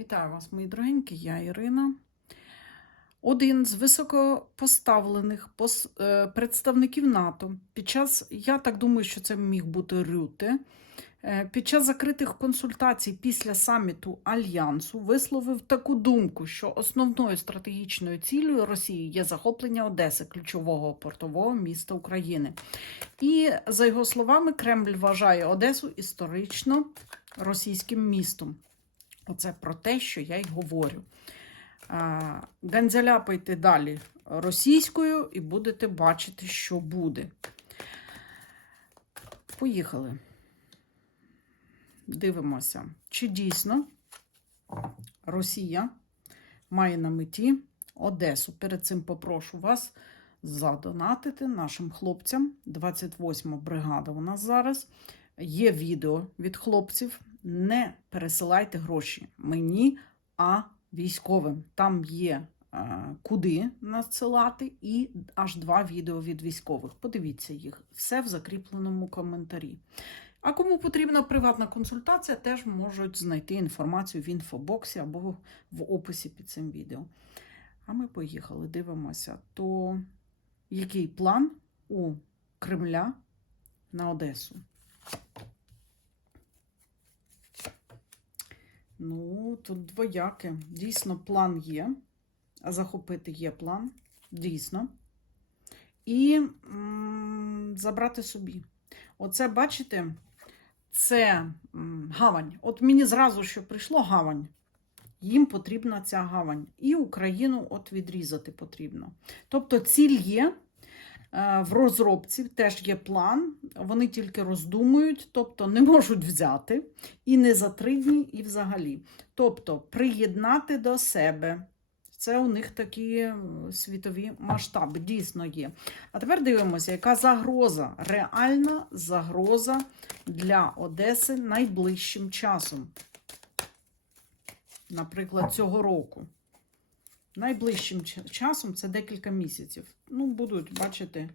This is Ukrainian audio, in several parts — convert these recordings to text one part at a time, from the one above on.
Вітаю вас, мої дорогенькі, я Ірина. Один з високопоставлених пос- е, представників НАТО під час, я так думаю, що це міг бути Рюте, е, під час закритих консультацій після саміту Альянсу висловив таку думку, що основною стратегічною цілею Росії є захоплення Одеси, ключового портового міста України. І за його словами, Кремль вважає Одесу історично російським містом. Оце про те, що я й говорю. Ганзяляпайте далі російською і будете бачити, що буде. Поїхали. Дивимося, чи дійсно Росія має на меті Одесу. Перед цим попрошу вас задонатити нашим хлопцям. 28 бригада у нас зараз. Є відео від хлопців. Не пересилайте гроші мені, а військовим. Там є е, куди надсилати, і аж два відео від військових. Подивіться їх. Все в закріпленому коментарі. А кому потрібна приватна консультація, теж можуть знайти інформацію в інфобоксі або в описі під цим відео. А ми поїхали, дивимося, то який план у Кремля на Одесу? Ну, тут двояке. Дійсно, план є. А захопити є план, дійсно. І м, забрати собі. Оце, бачите, це м, гавань. От мені зразу, що прийшло гавань. Їм потрібна ця гавань. І Україну от відрізати потрібно. Тобто ціль є. Е, В розробці теж є план, вони тільки роздумують, тобто не можуть взяти і не за три дні, і взагалі. Тобто приєднати до себе. Це у них такі е, світові масштаби дійсно є. А тепер дивимося, яка загроза, реальна загроза для Одеси найближчим часом. Наприклад, цього року. Найближчим часом це декілька місяців. Ну, будуть, бачите,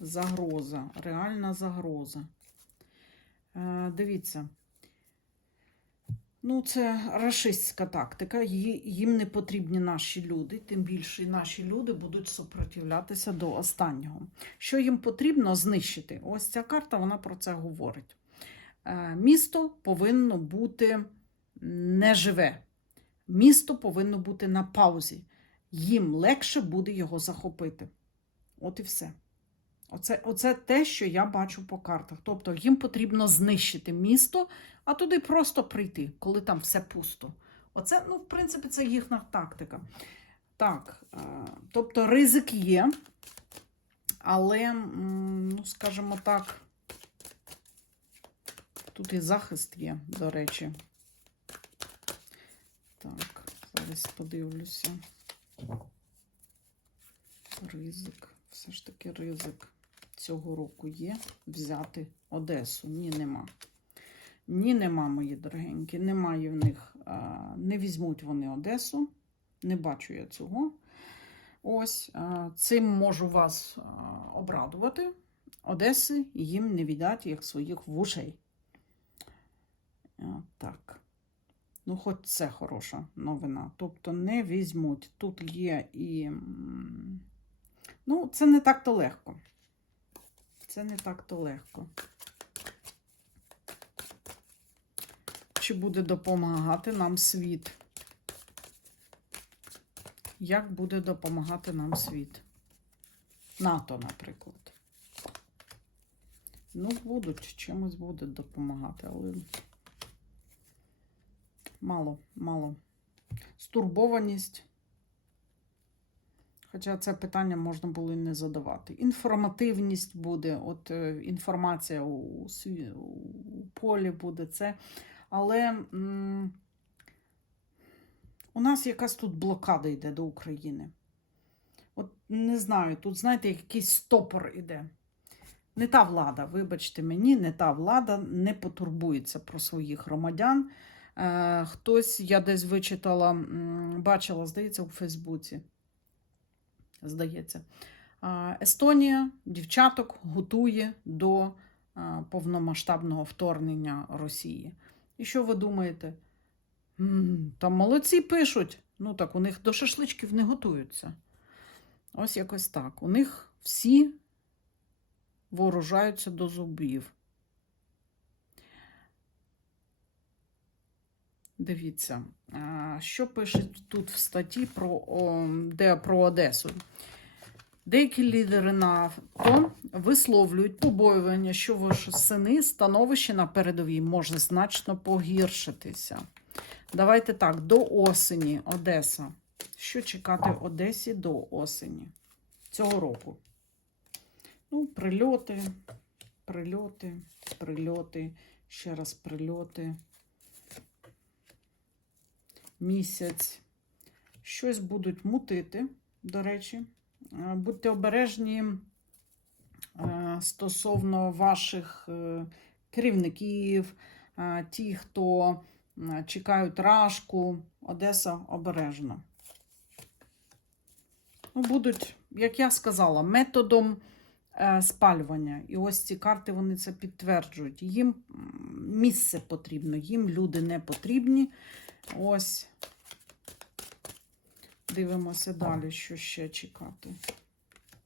загроза, реальна загроза. Е, дивіться. Ну, це рашистська тактика. Їм не потрібні наші люди, тим більше наші люди будуть супротивлятися до останнього. Що їм потрібно знищити? Ось ця карта вона про це говорить. Е, Місто повинно бути неживе. Місто повинно бути на паузі. Їм легше буде його захопити. От і все. Оце, оце те, що я бачу по картах. Тобто їм потрібно знищити місто, а туди просто прийти, коли там все пусто. Оце, ну, в принципі, це їхня тактика. Так, е, тобто ризик є, але, ну, скажімо так, тут і захист є, до речі. Так, зараз подивлюся. Ризик. Все ж таки ризик цього року є взяти Одесу. Ні, нема. Ні, нема, мої дорогенькі. Немає в них. Не візьмуть вони Одесу. Не бачу я цього. Ось цим можу вас обрадувати. Одеси їм не віддать як своїх вушей. Так. Ну, хоч це хороша новина. Тобто не візьмуть. Тут є і. Ну, це не так-то легко. Це не так-то легко. Чи буде допомагати нам світ? Як буде допомагати нам світ? НАТО, наприклад. Ну, будуть, чимось будуть допомагати, але мало, мало. Стурбованість. Хоча це питання можна було і не задавати. Інформативність буде, от е, інформація у, у полі буде це. Але м, у нас якась тут блокада йде до України. От не знаю, тут, знаєте, якийсь стопор іде. Не та влада, вибачте мені, не та влада не потурбується про своїх громадян. Е, хтось, я десь вичитала, бачила, здається, у Фейсбуці здається. Естонія дівчаток готує до повномасштабного вторгнення Росії. І що ви думаєте? Там молодці пишуть. Ну так, у них до шашличків не готуються. Ось якось так. У них всі вооружаються до зубів. Дивіться, що пишуть тут в статті про, де, про Одесу. Деякі лідери НАТО висловлюють побоювання, що восени становище на передовій може значно погіршитися. Давайте так, до осені Одеса. Що чекати Одесі до осені цього року? Ну, прильоти, прильоти, прильоти, ще раз прильоти. Місяць. Щось будуть мутити, до речі. Е, Будьте обережні е, стосовно ваших е, керівників, ті, хто чекають рашку. Одеса обережна. Ну, будуть, як я сказала, методом спалювання. І ось ці карти вони це підтверджують. Їм місце потрібно, їм люди не потрібні. Ось. Дивимося далі, що ще чекати.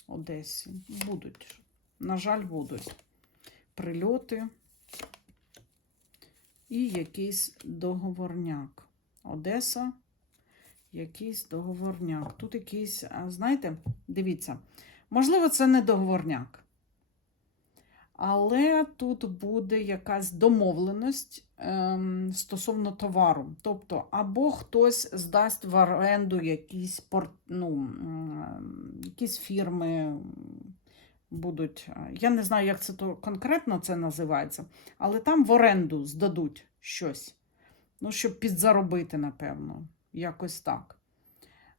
Одесі. Будуть. На жаль, будуть прильоти і якийсь договорняк. Одеса, якийсь договорняк. Тут якийсь, знаєте, дивіться, можливо, це не договорняк. Але тут буде якась домовленість ем, стосовно товару. Тобто, або хтось здасть в оренду якісь, пор, ну, м, якісь фірми будуть. е, Я не знаю, як це то конкретно це називається, але там в оренду здадуть щось. Ну, щоб підзаробити, напевно, якось так.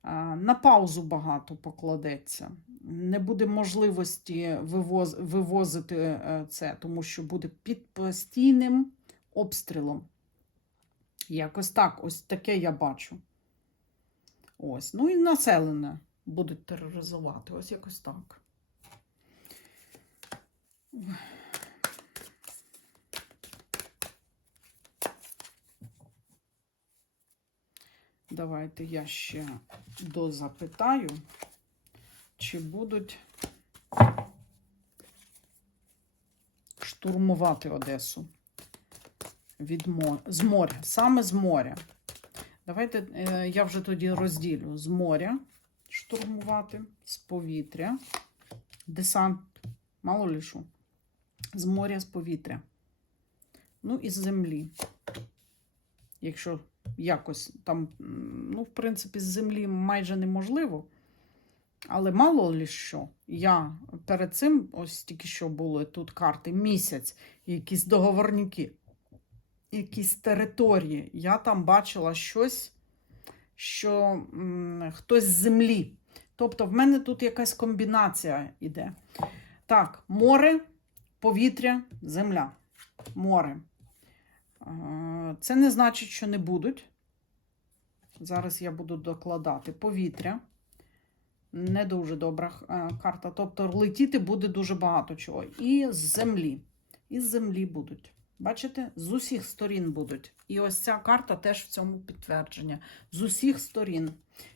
А, На паузу багато покладеться. Не буде можливості вивоз, вивозити е, це, тому що буде під постійним обстрілом. Якось так, ось таке я бачу. Ось. Ну і населене будуть тероризувати. Ось якось так. Давайте я ще дозапитаю, чи будуть штурмувати Одесу від мо... з моря, саме з моря. Давайте е, я вже тоді розділю з моря штурмувати, з повітря, десант, мало лишу, з моря, з повітря. Ну і з землі. Якщо якось там, ну, в принципі, з землі майже неможливо. Але мало ли що, я перед цим, ось тільки що були тут карти, місяць, якісь договорники, якісь території. Я там бачила щось, що м, хтось з землі. Тобто, в мене тут якась комбінація йде. Так, море, повітря, земля. Море. Е, Це не значить, що не будуть. Зараз я буду докладати повітря. Не дуже добра е, карта. Тобто летіти буде дуже багато чого. І з землі. І з землі будуть. Бачите? З усіх сторін будуть. І ось ця карта теж в цьому підтвердження. З усіх сторін.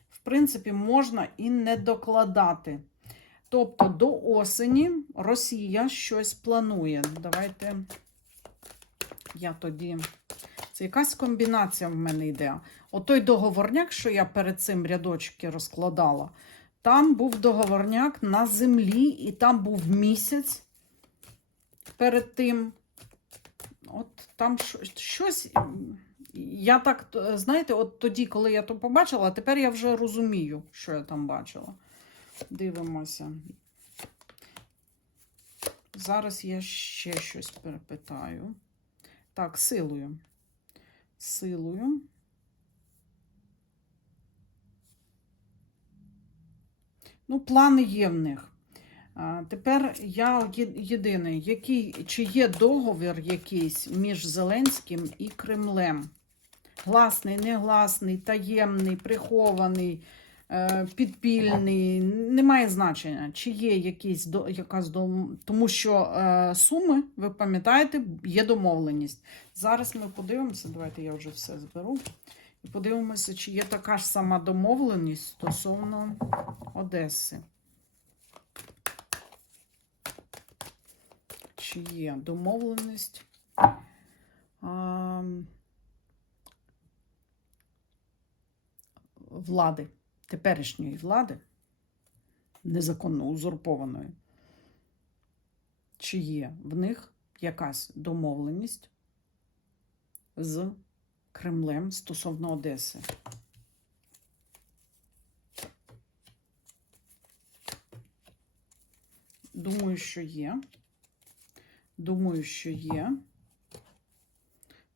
В принципі, можна і не докладати. Тобто до осені Росія щось планує. Давайте я тоді. Це якась комбінація в мене йде. Отой договорняк, що я перед цим рядочки розкладала, там був договорняк на землі, і там був місяць перед тим. От там щось-. Я так, знаєте, от тоді, коли я то побачила, тепер я вже розумію, що я там бачила. Дивимося. Зараз я ще щось перепитаю. Так, силою. Силою. Ну, плани є в них. Тепер я єдиний, який, чи є договір якийсь між Зеленським і Кремлем? Гласний, негласний, таємний, прихований. е, підпільний, немає значення, чи є до, якась тому що е, суми, ви пам'ятаєте, є домовленість. Зараз ми подивимося, давайте я вже все зберу. Подивимося, чи є така ж сама домовленість стосовно Одеси. Чи є домовленість? А, влади, теперішньої влади, незаконно узурпованої, чи є в них якась домовленість з Кремлем стосовно Одеси? Думаю, що є. Думаю, що є.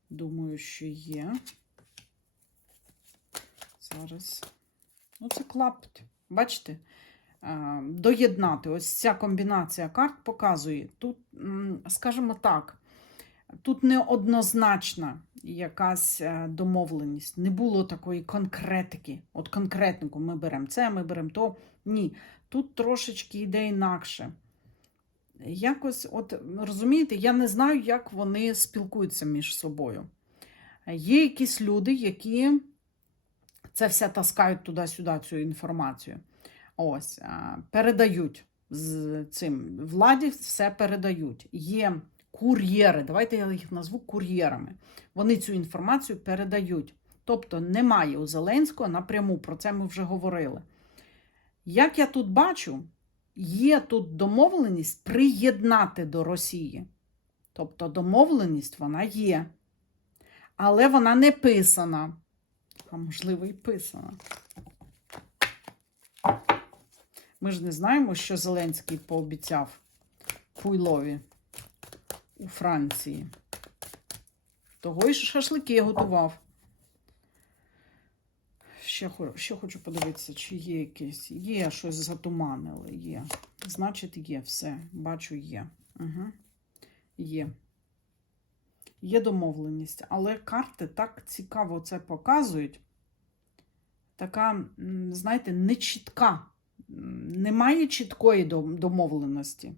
Думаю, що є. Зараз. Ну, це клапоть. Бачите? Доєднати. Ось ця комбінація карт показує. Тут, скажімо так, тут неоднозначна якась е, домовленість. Не було такої конкретики. От конкретнику ми беремо це, ми беремо то. Ні. Тут трошечки йде інакше. Якось, от розумієте, я не знаю, як вони спілкуються між собою. Є якісь люди, які це все таскають туди-сюди, цю інформацію. Ось, передають з цим владі, все передають. Є кур'єри, давайте я їх назву кур'єрами. Вони цю інформацію передають. Тобто немає у Зеленського напряму, про це ми вже говорили. Як я тут бачу, є тут домовленість приєднати до Росії. Тобто домовленість вона є, але вона не писана. А можливо, і писана. Ми ж не знаємо, що Зеленський пообіцяв Пуйлові у Франції. Того і шашлики готував. Ще, ще хочу подивитися, чи є якесь. Є щось затуманили. Є. Значить, є все. Бачу, є. Угу. Є. Є домовленість. Але карти так цікаво це показують. Така, знаєте, нечітка. Немає чіткої домовленості.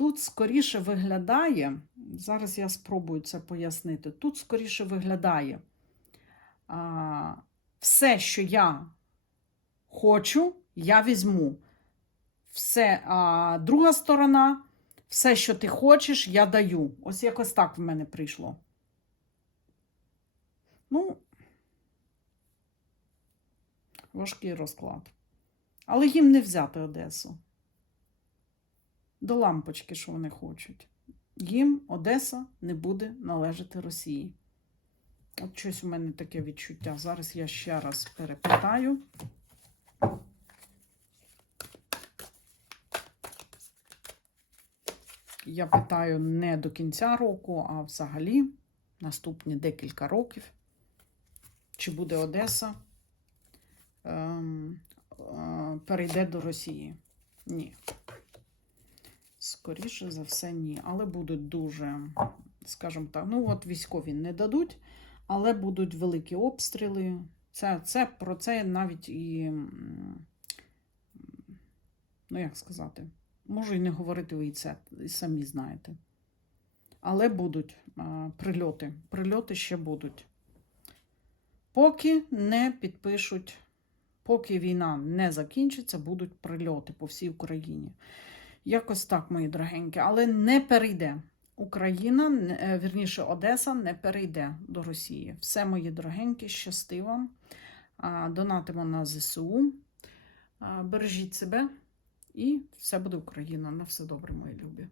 Тут скоріше виглядає, зараз я спробую це пояснити. Тут скоріше виглядає а, все, що я хочу, я візьму. Все, а, друга сторона, все, що ти хочеш, я даю. Ось якось так в мене прийшло. Ну, важкий розклад. Але їм не взяти Одесу. До лампочки, що вони хочуть. Їм Одеса не буде належати Росії. От щось у мене таке відчуття. Зараз я ще раз перепитаю. Я питаю не до кінця року, а взагалі наступні декілька років. Чи буде Одеса ем, е, перейде до Росії? Ні. Скоріше за все, ні. Але будуть дуже, скажімо так, ну от військові не дадуть, але будуть великі обстріли. Це, це про це навіть і, ну як сказати, можу і не говорити, ви і це і самі знаєте. Але будуть а, прильоти. Прильоти ще будуть. Поки не підпишуть, поки війна не закінчиться, будуть прильоти по всій Україні. Якось так, мої дорогенькі, але не перейде. Україна, е, вірніше, Одеса не перейде до Росії. Все, мої дорогенькі, щасти. Донатимо на ЗСУ. Бережіть себе і все буде Україна. На все добре, мої любі.